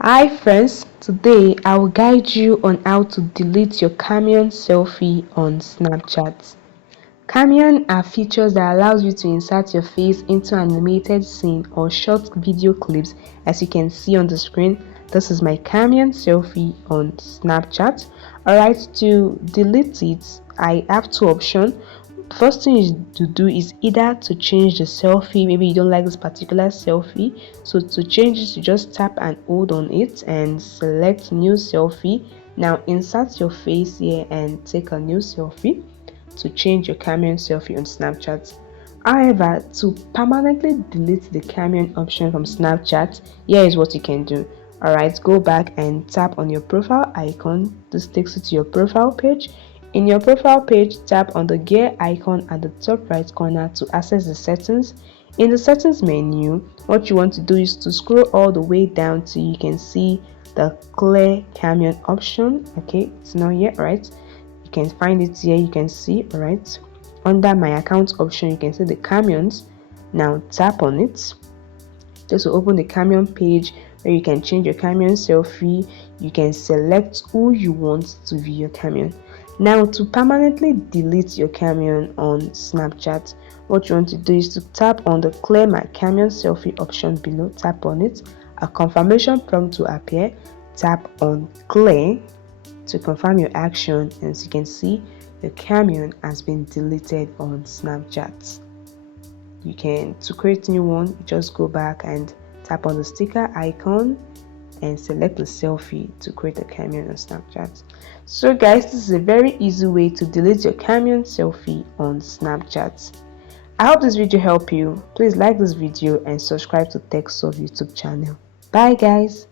Hi friends, today I will guide you on how to delete your cameo selfie on Snapchat. Cameo are features that allows you to insert your face into an animated scene or short video clips. As you can see on the screen, this is my cameo selfie on Snapchat. Alright, to delete it, I have two options. First thing is to do is either to change the selfie. Maybe you don't like this particular selfie, so to change it, you just tap and hold on it and select new selfie. Now insert your face here and take a new selfie to change your cameo selfie on Snapchat. However, to permanently delete the cameo option from Snapchat, here is what you can do. Alright, go back and tap on your profile icon. This takes you to your profile page. In your profile page, tap on the gear icon at the top right corner to access the settings. In the settings menu, what you want to do is to scroll all the way down till you can see the clear cameo option. Okay, it's not yet, right? You can find it here. You can see, right? Under my account option, you can see the cameos. Now tap on it. Just to open the cameo page where you can change your cameo selfie. You can select who you want to view your cameo. Now to permanently delete your cameo on Snapchat, what you want to do is to tap on the clear my cameo selfie option below. Tap on it. A confirmation prompt will appear. Tap on clear to confirm your action, and as you can see, your cameo has been deleted on Snapchat. You can, to create a new one, just go back and tap on the sticker icon and select the selfie to create a cameo on Snapchat. So guys, this is a very easy way to delete your cameo selfie on Snapchat. I hope this video helped you. Please like this video and subscribe to TechSolve YouTube channel. Bye guys.